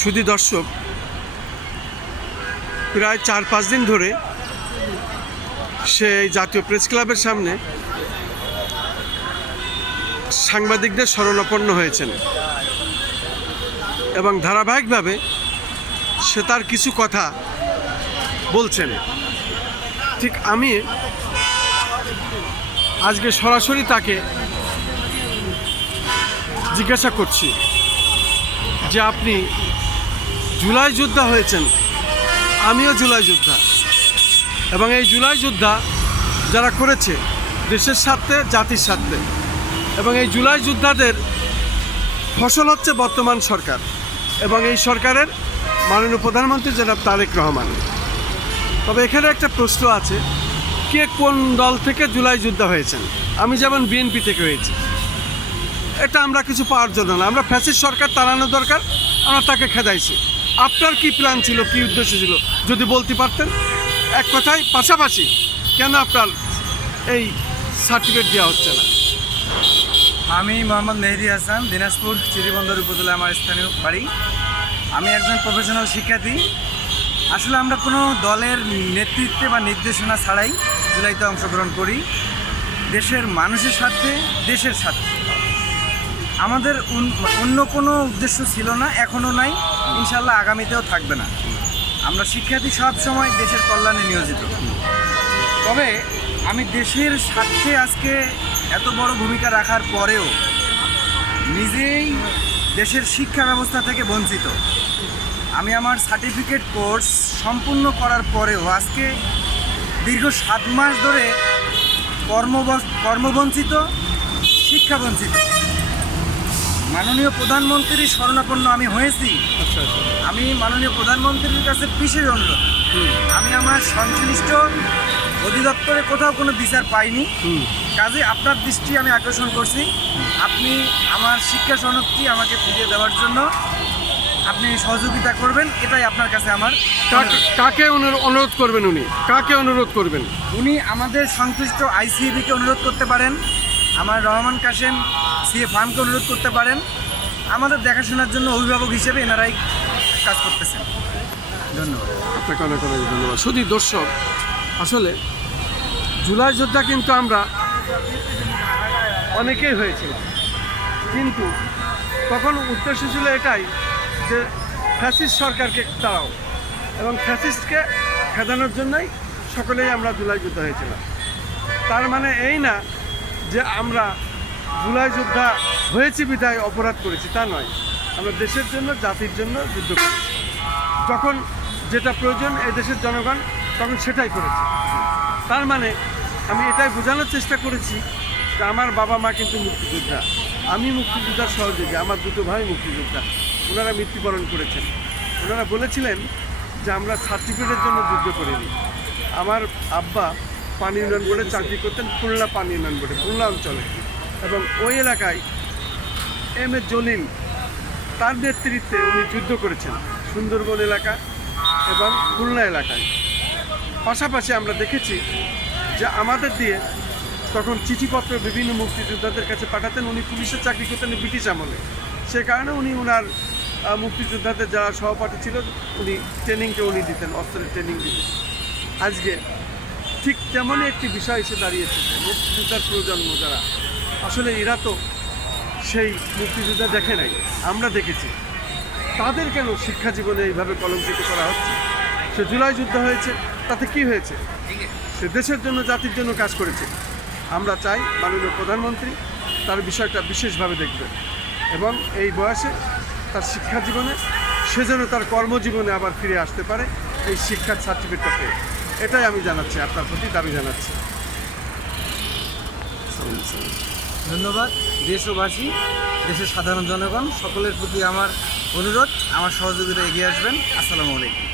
সুধী দর্শক, প্রায় 4-5 দিন ধরে সে জাতীয় প্রেস ক্লাবের সামনে সাংবাদিকদের শরণাপন্ন হয়েছেন এবং ধারাবাহিকভাবে সে তার কিছু কথা বলছেন। ঠিক আমি আজকে সরাসরি তাকে জিজ্ঞাসা করছি যে আপনি জুলাই যোদ্ধা হয়েছেন, আমিও জুলাই যোদ্ধা, এবং এই জুলাই যোদ্ধা যারা করেছে দেশের স্বার্থে, জাতির স্বার্থে, এবং এই জুলাই যোদ্ধাদের ফসল হচ্ছে বর্তমান সরকার এবং এই সরকারের মাননীয় প্রধানমন্ত্রী জনাব তারেক রহমান। তবে এখানে একটা প্রশ্ন আছে, কে কোন দল থেকে জুলাই যোদ্ধা হয়েছেন? আমি যেমন বিএনপি থেকে হয়েছি। এটা আমরা কিছু পাওয়ার জন্য না, আমরা ফ্যাসিস্ট সরকার তাড়ানো দরকার, আমরা তাকে খেদাইছি। আপনার কি প্ল্যান ছিল, কি উদ্দেশ্য ছিল যদি বলতে পারতেন? এক কথায় পাশাপাশি কেন আপনার এই সার্টিফিকেট দেওয়া হচ্ছে না? আমি মোহাম্মদ মেহেদি হাসান, দিনাজপুর চিরিবন্দর উপজেলা আমার স্থানীয় বাড়ি। আমি একজন প্রফেশনাল শিক্ষার্থী। আসলে আমরা কোনো দলের নেতৃত্বে বা নির্দেশনা ছাড়াই জুলাইতে অংশগ্রহণ করি, দেশের মানুষের স্বার্থে, দেশের স্বার্থে। আমাদের অন্য কোনো উদ্দেশ্য ছিল না, এখনও নাই, ইনশাল্লাহ আগামীতেও থাকবে না। আমরা শিক্ষার্থী সব সময় দেশের কল্যাণে নিয়োজিত। তবে আমি দেশের স্বার্থে আজকে এত বড় ভূমিকা রাখার পরেও নিজেই দেশের শিক্ষা ব্যবস্থা থেকে বঞ্চিত। আমি আমার সার্টিফিকেট কোর্স সম্পূর্ণ করার পরেও আজকে দীর্ঘ 7 মাস ধরে কর্মবঞ্চিত, শিক্ষাবঞ্চিত। মাননীয় প্রধানমন্ত্রীর শরণাপন্ন আমি হয়েছি। আমি মাননীয় প্রধানমন্ত্রীর কাছে বিশেষ অনুরোধ, আমি আমার সংশ্লিষ্ট অধিদপ্তরে কোথাও কোনো বিচার পাইনি, কাজে আপনার দৃষ্টি আমি আকর্ষণ করছি। আপনি আমার শিক্ষা সনদটি আমাকে ফিরিয়ে দেওয়ার জন্য আপনি সহযোগিতা করবেন, এটাই আপনার কাছে আমার। কাকে অনুরোধ করবেন? উনি কাকে অনুরোধ করবেন? উনি আমাদের সংশ্লিষ্ট আইসিএবিকে অনুরোধ করতে পারেন, আমার রহমান কাশেম সিএ ফার্মকে অনুরোধ করতে পারেন। আমাদের দেখাশোনার জন্য অভিভাবক হিসেবে এনারাই কাজ করতেছেন। ধন্যবাদ। আপনাকে অনেক অনেক ধন্যবাদ। শুধু দর্শক, আসলে জুলাই যোদ্ধা কিন্তু আমরা অনেকেই হয়েছিলাম, কিন্তু তখন উদ্দেশ্য ছিল এটাই যে ফ্যাসিস্ট সরকারকে তাড়াও এবং ফ্যাসিস্টকে খেদানোর জন্যই সকলেই আমরা জুলাই যোদ্ধা হয়েছিলাম। তার মানে এই না যে আমরা জুলাই যোদ্ধা হয়েছি বিধায় অপরাধ করেছি, তা নয়। আমরা দেশের জন্য, জাতির জন্য যুদ্ধ করেছি। যখন যেটা প্রয়োজন এই দেশের জনগণ, তখন সেটাই করেছে। তার মানে আমি এটাই বোঝানোর চেষ্টা করেছি যে আমার বাবা মা কিন্তু মুক্তিযোদ্ধা, আমি মুক্তিযোদ্ধার সহযোগী, আমার দুটো ভাই মুক্তিযোদ্ধা। ওনারা মৃত্যুবরণ করেছেন। ওনারা বলেছিলেন যে আমরা সার্টিফিকেটের জন্য যুদ্ধ করিনি। আমার আব্বা পানি উন্নয়ন বোর্ডে চাকরি করতেন, খুলনা পানি উন্নয়ন বোর্ডে, খুলনা অঞ্চলে, এবং ওই এলাকায় এম এ জলিল, তার নেতৃত্বে উনি যুদ্ধ করেছেন সুন্দরবন এলাকা এবং খুলনা এলাকায়। পাশাপাশি আমরা দেখেছি যে আমাদের দিয়ে তখন চিঠিপত্র বিভিন্ন মুক্তিযোদ্ধাদের কাছে পাঠাতেন। উনি পুলিশের চাকরি করতেন ব্রিটিশ আমলে, সে কারণে উনি ওনার মুক্তিযোদ্ধাদের যারা সহপাঠী ছিল উনি ট্রেনিংটা উনি দিতেন, অস্ত্রের ট্রেনিং দিতেন। আজকে ঠিক তেমনই একটি বিষয় এসে দাঁড়িয়েছে, মুক্তিযোদ্ধার প্রজন্ম যারা, আসলে এরা তো সেই মুক্তিযোদ্ধা দেখে নাই, আমরা দেখেছি। তাদের কেন শিক্ষা জীবনে এইভাবে কলঙ্কিত করা হচ্ছে? সে জুলাই যুদ্ধ হয়েছে, তাতে কি হয়েছে? সে দেশের জন্য, জাতির জন্য কাজ করেছে। আমরা চাই মাননীয় প্রধানমন্ত্রী তার বিষয়টা বিশেষভাবে দেখবেন এবং এই বয়সে তার শিক্ষা জীবনে সে যেন তার কর্মজীবনে আবার ফিরে আসতে পারে এই শিক্ষার সার্টিফিকেটটা পেয়ে। এটাই আমি জানাচ্ছি, আপনার প্রতি দাবি জানাচ্ছি। ধন্যবাদ। দেশবাসী, দেশের সাধারণ জনগণ সকলের প্রতি আমার অনুরোধ, আমার সহযোগিতা এগিয়ে আসবেন। আসসালামু আলাইকুম।